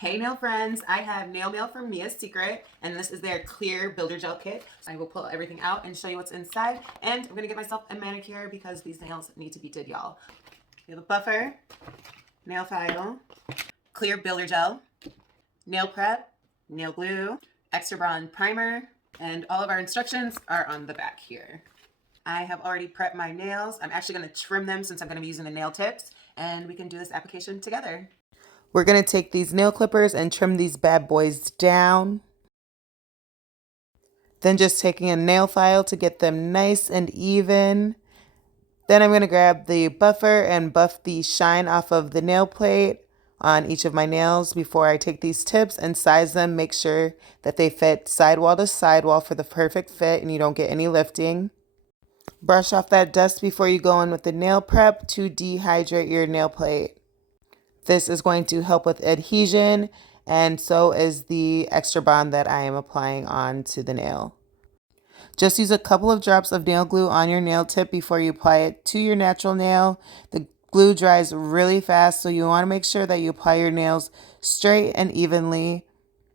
Hey nail friends, I have nail mail from Mia's Secret, and this is their clear builder gel kit. So I will pull everything out and show you what's inside, and I'm gonna get myself a manicure because these nails need to be did, y'all. We have a buffer, nail file, clear builder gel, nail prep, nail glue, extra bond primer, and all of our instructions are on the back here. I have already prepped my nails. I'm actually gonna trim them since I'm gonna be using the nail tips, and we can do this application together. We're going to take these nail clippers and trim these bad boys down. Then just taking a nail file to get them nice and even. Then I'm going to grab the buffer and buff the shine off of the nail plate on each of my nails before I take these tips and size them. Make sure that they fit sidewall to sidewall for the perfect fit and you don't get any lifting. Brush off that dust before you go in with the nail prep to dehydrate your nail plate. This is going to help with adhesion, and so is the extra bond that I am applying onto the nail. Just use a couple of drops of nail glue on your nail tip before you apply it to your natural nail. The glue dries really fast, so you want to make sure that you apply your nails straight and evenly.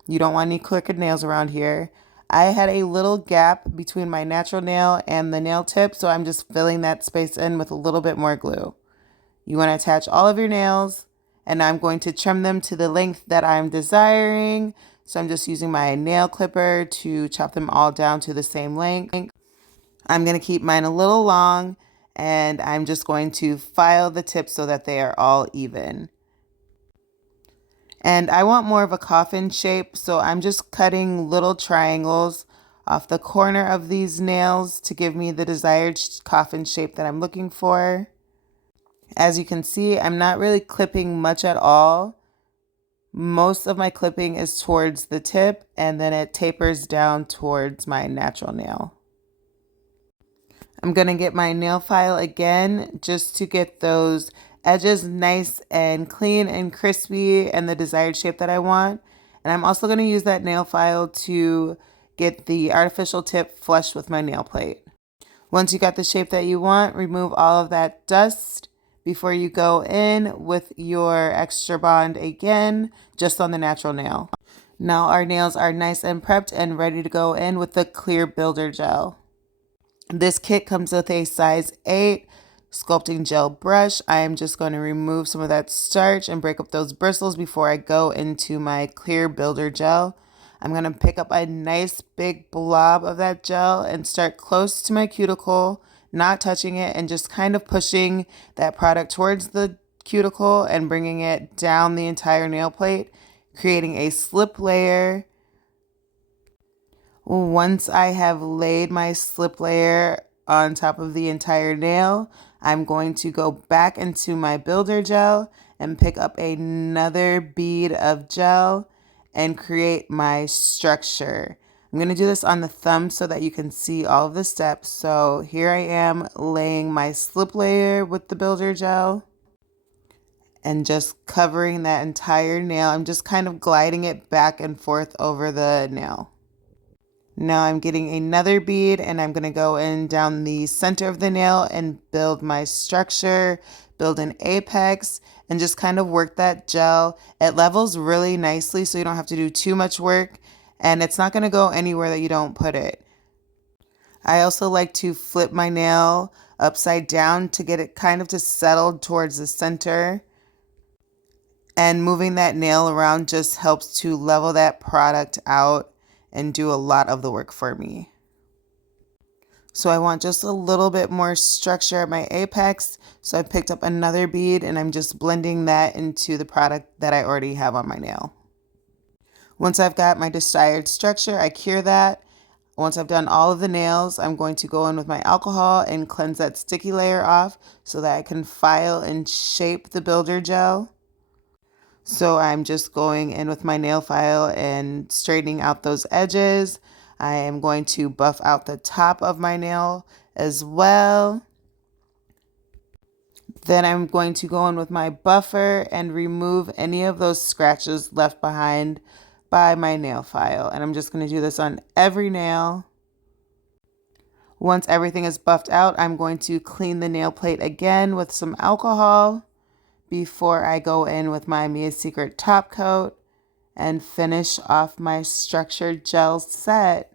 You don't want any crooked nails around here. I had a little gap between my natural nail and the nail tip, so I'm just filling that space in with a little bit more glue. You want to attach all of your nails, and I'm going to trim them to the length that I'm desiring. So I'm just using my nail clipper to chop them all down to the same length. I'm going to keep mine a little long, and I'm just going to file the tips so that they are all even. And I want more of a coffin shape, so I'm just cutting little triangles off the corner of these nails to give me the desired coffin shape that I'm looking for. As you can see, I'm not really clipping much at all. Most of my clipping is towards the tip, and then it tapers down towards my natural nail. I'm going to get my nail file again just to get those edges nice and clean and crispy and the desired shape that I want. And I'm also going to use that nail file to get the artificial tip flush with my nail plate. Once you got the shape that you want, remove all of that dust before you go in with your extra bond again, just on the natural nail. Now our nails are nice and prepped and ready to go in with the clear builder gel. This kit comes with a size 8 sculpting gel brush. I am just going to remove some of that starch and break up those bristles before I go into my clear builder gel. I'm going to pick up a nice big blob of that gel and start close to my cuticle, not touching it, and just kind of pushing that product towards the cuticle and bringing it down the entire nail plate, creating a slip layer. Once I have laid my slip layer on top of the entire nail, I'm going to go back into my builder gel and pick up another bead of gel and create my structure. I'm going to do this on the thumb so that you can see all of the steps. So here I am laying my slip layer with the builder gel and just covering that entire nail. I'm just kind of gliding it back and forth over the nail. Now I'm getting another bead and I'm going to go in down the center of the nail and build my structure, build an apex, and just kind of work that gel. It levels really nicely so you don't have to do too much work, and it's not going to go anywhere that you don't put it. I also like to flip my nail upside down to get it kind of to settle towards the center. And moving that nail around just helps to level that product out and do a lot of the work for me. So I want just a little bit more structure at my apex. So I picked up another bead and I'm just blending that into the product that I already have on my nail. Once I've got my desired structure, I cure that. Once I've done all of the nails, I'm going to go in with my alcohol and cleanse that sticky layer off so that I can file and shape the builder gel. So I'm just going in with my nail file and straightening out those edges. I am going to buff out the top of my nail as well. Then I'm going to go in with my buffer and remove any of those scratches left behind by my nail file. And I'm just going to do this on every nail. Once everything is buffed out, I'm going to clean the nail plate again with some alcohol before I go in with my Mia's Secret top coat. and finish off my structured gel set.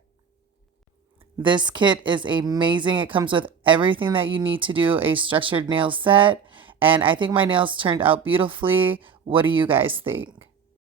This kit is amazing. It comes with everything that you need to do a structured nail set, and I think my nails turned out beautifully. What do you guys think?